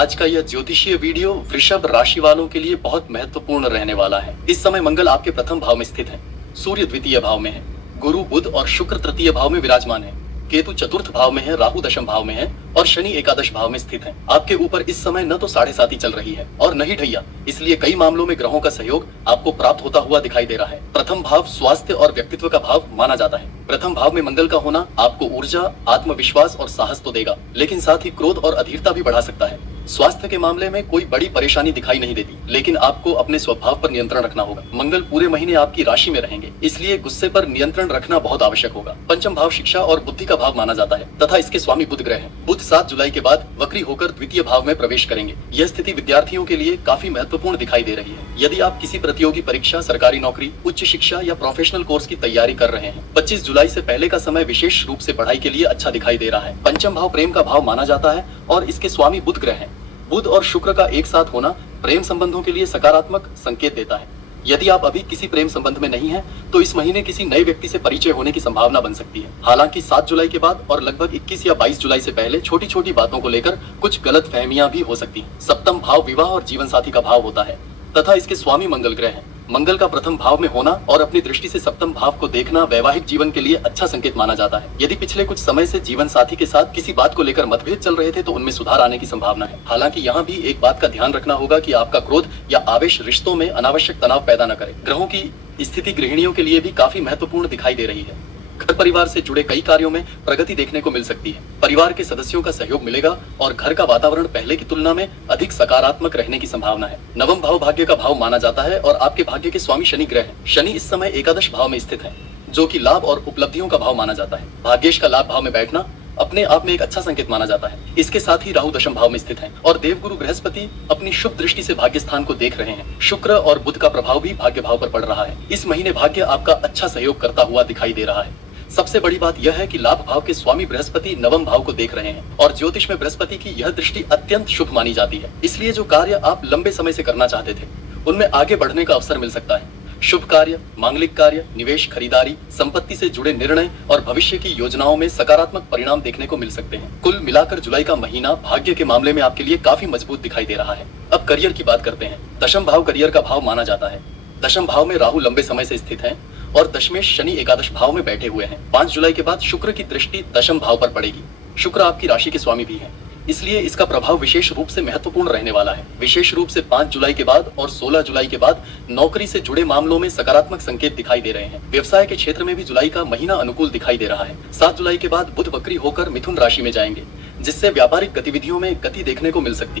आज का यह ज्योतिषीय वीडियो वृषभ राशि वालों के लिए बहुत महत्वपूर्ण रहने वाला है। इस समय मंगल आपके प्रथम भाव में स्थित है, सूर्य द्वितीय भाव में है, गुरु बुध और शुक्र तृतीय भाव में विराजमान है, केतु चतुर्थ भाव में है, राहु दशम भाव में है और शनि एकादश भाव में स्थित है। आपके ऊपर इस समय न तो 7.5 चल रही है और न ही ढैया, इसलिए कई मामलों में ग्रहों का सहयोग आपको प्राप्त होता हुआ दिखाई दे रहा है। प्रथम भाव स्वास्थ्य और व्यक्तित्व का भाव माना जाता है। प्रथम भाव में मंगल का होना आपको ऊर्जा, आत्मविश्वास और साहस तो देगा, लेकिन साथ ही क्रोध और अधीरता भी बढ़ा सकता है। स्वास्थ्य के मामले में कोई बड़ी परेशानी दिखाई नहीं देती, लेकिन आपको अपने स्वभाव पर नियंत्रण रखना होगा। मंगल पूरे महीने आपकी राशि में रहेंगे, इसलिए गुस्से पर नियंत्रण रखना बहुत आवश्यक होगा। पंचम भाव शिक्षा और बुद्धि का भाव माना जाता है तथा इसके स्वामी बुध ग्रह हैं। बुध 7 जुलाई के बाद वक्री होकर द्वितीय भाव में प्रवेश करेंगे। यह स्थिति विद्यार्थियों के लिए काफी महत्वपूर्ण दिखाई दे रही है। यदि आप किसी प्रतियोगी परीक्षा, सरकारी नौकरी, उच्च शिक्षा या प्रोफेशनल कोर्स की तैयारी कर रहे हैं, 25 जुलाई से पहले का समय विशेष रूप से पढ़ाई के लिए अच्छा दिखाई दे रहा है। पंचम भाव प्रेम का भाव माना जाता है और इसके स्वामी बुध ग्रह हैं। बुध और शुक्र का एक साथ होना प्रेम संबंधों के लिए सकारात्मक संकेत देता है। यदि आप अभी किसी प्रेम संबंध में नहीं हैं, तो इस महीने किसी नए व्यक्ति से परिचय होने की संभावना बन सकती है। हालांकि 7 जुलाई के बाद और लगभग 21 या 22 जुलाई से पहले छोटी छोटी बातों को लेकर कुछ गलत फहमियां भी हो सकती हैं। सप्तम भाव विवाह और जीवन साथी का भाव होता है तथा इसके स्वामी मंगल ग्रह हैं। मंगल का प्रथम भाव में होना और अपनी दृष्टि से सप्तम भाव को देखना वैवाहिक जीवन के लिए अच्छा संकेत माना जाता है। यदि पिछले कुछ समय से जीवन साथी के साथ किसी बात को लेकर मतभेद चल रहे थे, तो उनमें सुधार आने की संभावना है। हालांकि यहाँ भी एक बात का ध्यान रखना होगा कि आपका क्रोध या आवेश रिश्तों में अनावश्यक तनाव पैदा न करे। ग्रहों की स्थिति गृहिणियों के लिए भी काफी महत्वपूर्ण दिखाई दे रही है। घर परिवार से जुड़े कई कार्यों में प्रगति देखने को मिल सकती है। परिवार के सदस्यों का सहयोग मिलेगा और घर का वातावरण पहले की तुलना में अधिक सकारात्मक रहने की संभावना है। नवम भाव भाग्य का भाव माना जाता है और आपके भाग्य के स्वामी शनि ग्रह हैं। शनि इस समय एकादश भाव में स्थित है, जो कि लाभ और उपलब्धियों का भाव माना जाता है। भाग्येश का लाभ भाव में बैठना अपने आप में एक अच्छा संकेत माना जाता है। इसके साथ ही राहु दशम भाव में स्थित है और देवगुरु बृहस्पति अपनी शुभ दृष्टि से भाग्य स्थान को देख रहे हैं। शुक्र और बुध का प्रभाव भी भाग्य भाव पर पड़ रहा है। इस महीने भाग्य आपका अच्छा सहयोग करता हुआ दिखाई दे रहा है। सबसे बड़ी बात यह है कि लाभ भाव के स्वामी बृहस्पति नवम भाव को देख रहे हैं और ज्योतिष में बृहस्पति की यह दृष्टि अत्यंत शुभ मानी जाती है। इसलिए जो कार्य आप लंबे समय से करना चाहते थे, उनमें आगे बढ़ने का अवसर मिल सकता है। शुभ कार्य, मांगलिक कार्य, निवेश, खरीदारी, संपत्ति से जुड़े निर्णय और भविष्य की योजनाओं में सकारात्मक परिणाम देखने को मिल सकते हैं। कुल मिलाकर जुलाई का महीना भाग्य के मामले में आपके लिए काफी मजबूत दिखाई दे रहा है। अब करियर की बात करते हैं। दशम भाव करियर का भाव माना जाता है। दशम भाव में राहु लंबे समय से स्थित है और दशमेश शनि एकादश भाव में बैठे हुए हैं। 5 जुलाई के बाद शुक्र की दृष्टि दशम भाव पर पड़ेगी। शुक्र आपकी राशि के स्वामी भी है, इसलिए इसका प्रभाव विशेष रूप से महत्वपूर्ण रहने वाला है। विशेष रूप से 5 जुलाई के बाद और 16 जुलाई के बाद नौकरी से जुड़े मामलों में सकारात्मक संकेत दिखाई दे रहे हैं। व्यवसाय के क्षेत्र में भी जुलाई का महीना अनुकूल दिखाई दे रहा है। 7 जुलाई के बाद बुध वक्री होकर मिथुन राशि में जाएंगे, जिससे व्यापारिक गतिविधियों में गति देखने को मिल सकती है।